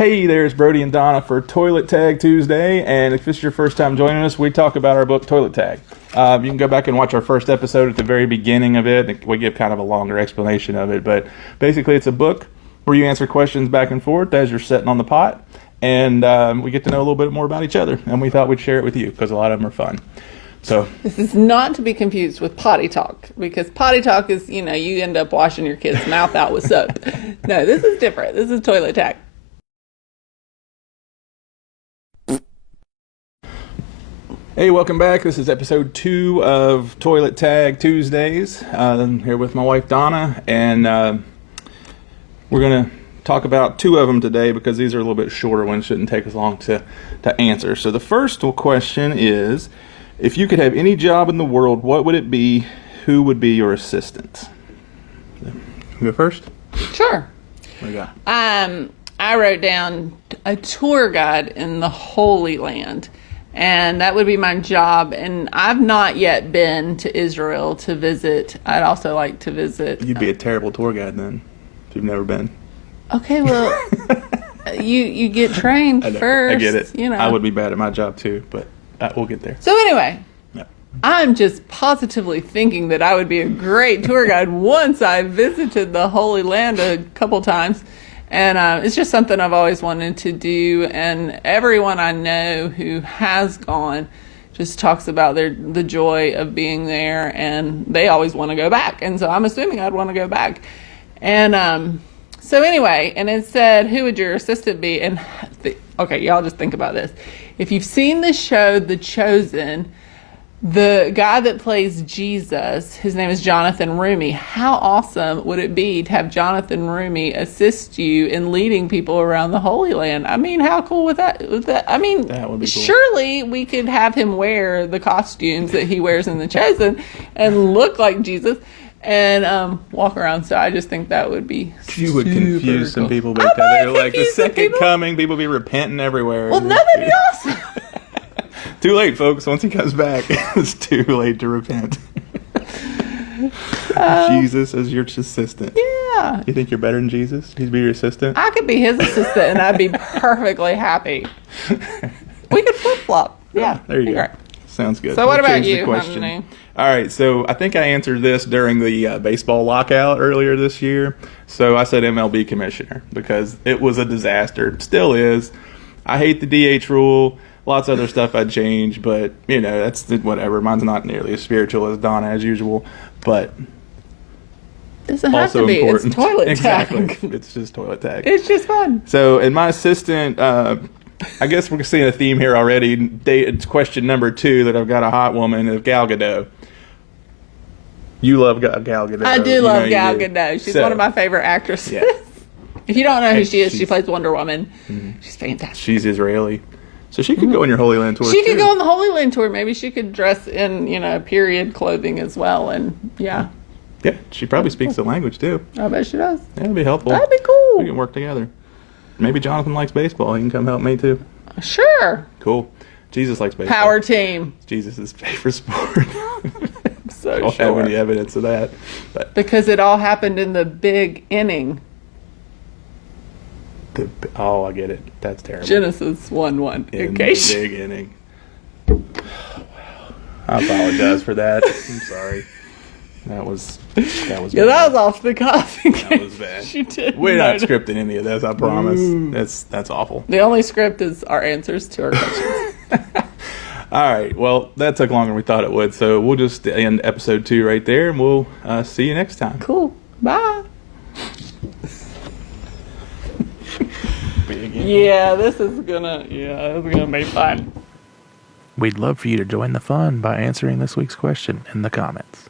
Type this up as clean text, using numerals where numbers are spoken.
Hey, there's Brody and Donna for Toilet Tag Tuesday, and if this is your first time joining us, we talk about our book Toilet Tag. You can go back and watch our first episode at the very beginning of it. We give kind of a longer explanation of it, but basically it's a book where you answer questions back and forth as you're sitting on the pot, and we get to know a little bit more about each other, and we thought we'd share it with you because a lot of them are fun. So this is not to be confused with potty talk, because potty talk is, you end up washing your kid's mouth out with soap. No, this is different. This is toilet tag. Hey, welcome back. This is episode 2 of Toilet Tag Tuesdays. I'm here with my wife Donna, and we're going to talk about 2 of them today because these are a little bit shorter ones. Shouldn't take as long to answer. So the first question is, if you could have any job in the world, what would it be? Who would be your assistant? You go first? Sure. What do you got? I wrote down a tour guide in the Holy Land. And that would be my job. And I've not yet been to Israel to visit. I'd also like to visit. You'd be a terrible tour guide then, if you've never been. Okay, well, you get trained first. I get it. I would be bad at my job too, but we'll get there. So anyway, yeah. I'm just positively thinking that I would be a great tour guide once I visited the Holy Land a couple times. And it's just something I've always wanted to do. And everyone I know who has gone just talks about the joy of being there. And they always want to go back. And so I'm assuming I'd want to go back. And so anyway, and it said, who would your assistant be? And okay, y'all just think about this. If you've seen the show The Chosen, the guy that plays Jesus, his name is Jonathan Roumie. How awesome would it be to have Jonathan Roumie assist you in leading people around the Holy Land? I mean, how cool would that? I mean, that would be cool. Surely we could have him wear the costumes that he wears in The Chosen and look like Jesus and walk around. So I just think that would be You would confuse some people because they're like, the second coming, people be repenting everywhere. Well, that'd be awesome. Too late, folks. Once he comes back, it's too late to repent. Jesus as your assistant. Yeah. You think you're better than Jesus? He'd be your assistant? I could be his assistant and I'd be perfectly happy. We could flip-flop. Yeah. There you go. Great. Sounds good. So what about you? Question. All right, so I think I answered this during the baseball lockout earlier this year. So I said MLB commissioner because it was a disaster. Still is. I hate the DH rule. Lots of other stuff I'd change, but, that's whatever. Mine's not nearly as spiritual as Donna as usual, but doesn't have also to be. important. It's toilet tag. Exactly. It's just toilet tag. It's just fun. So, in my assistant, I guess we're seeing a theme here already. It's question number 2 that I've got a hot woman of Gal Gadot. You love Gal Gadot. I do love Gal Gadot. She's one of my favorite actresses. Yeah. If you don't know who she is, she plays Wonder Woman. Mm-hmm. She's fantastic. She's Israeli. So she could go on your Holy Land tour. She could go on the Holy Land tour. Maybe she could dress in, period clothing as well. And yeah. Yeah, she probably speaks the language too. I bet she does. Yeah, that'd be helpful. That'd be cool. We can work together. Maybe Jonathan likes baseball. He can come help me too. Sure. Cool. Jesus likes baseball. Power team. It's Jesus' favorite sport. So I don't have any evidence of that. But because it all happened in the big inning. Oh, I get it. That's terrible. Genesis 1:1. In the big inning. Wow. I apologize for that. I'm sorry. That was yeah, bad. that was off the cuff. That was bad. She did. We're not scripting any of this, I promise. That's awful. The only script is our answers to our questions. All right. Well, that took longer than we thought it would, so we'll just end episode 2 right there, and we'll see you next time. Cool. Bye. Yeah, this is gonna be fun. We'd love for you to join the fun by answering this week's question in the comments.